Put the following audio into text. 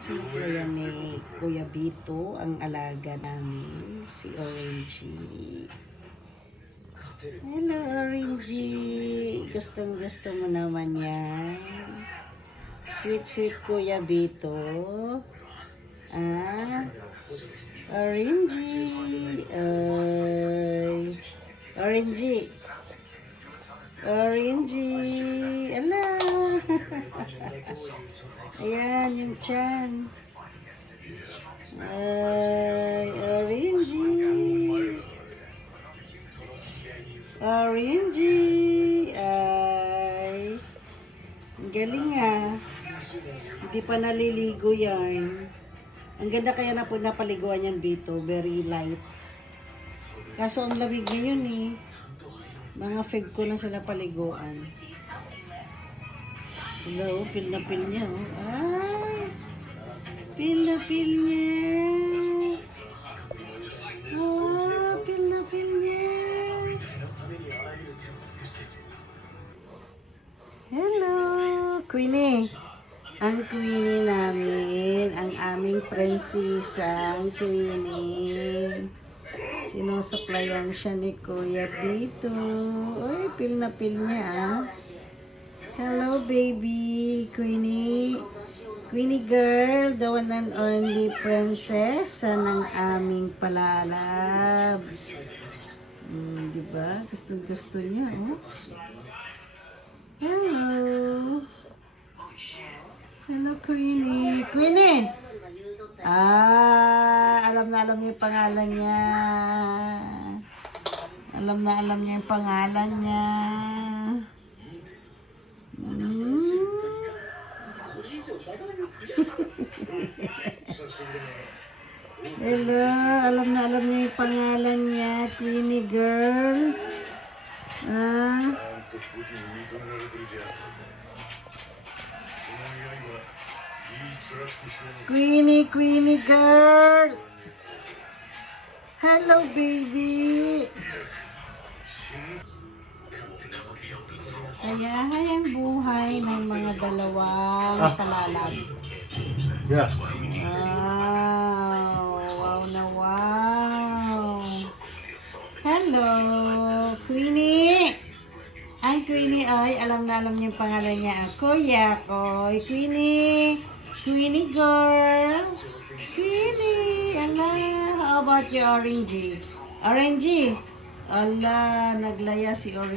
Kuya ni Kuya Bito, ang alaga namin, si Orangey. Hello, Orangey. Gustong-gusto mo naman yan. Sweet Kuya Bito. Orangey. Orangey. Orangey. Ala. Ayan, yung tiyan. Orangey. Orangey. Ang galing ah. Hindi pa naliligo yan. Ang ganda kaya na po napaliguan yan dito. Very light. Kaso ang lamig ngayon eh. Mga feg ko na sila paliguan. Hello, pil na pil niya. Oh. Pil na pil niya. Oh, pil na pil niya. Hello, Queenie. Ang Queenie namin, ang aming prinsesa, ang Queenie. Sinusuklayan siya ni Kuya Bito. Uy, pil na pil niya ah. Hello baby, Queenie. Queenie girl, the one and only prinsesa ng aming palalab. Diba? Gusto niya, oh. Hello. Hello, Queenie. Queenie! Alam niya yung pangalan niya. Alam niya yung pangalan niya. Hello, alam niya yung pangalan niya, Queenie girl. Queenie girl. Hello baby. Kaya ang buhay ng mga dalawang palalab. Yeah. Wow na wow. Hello, Queenie. Ang Queenie ay alam niya yung pangalan niya. Kuya ko, Queenie girl. Queenie. Ala, how about you, Orangey? Orangey. Ala, naglaya si Orangey.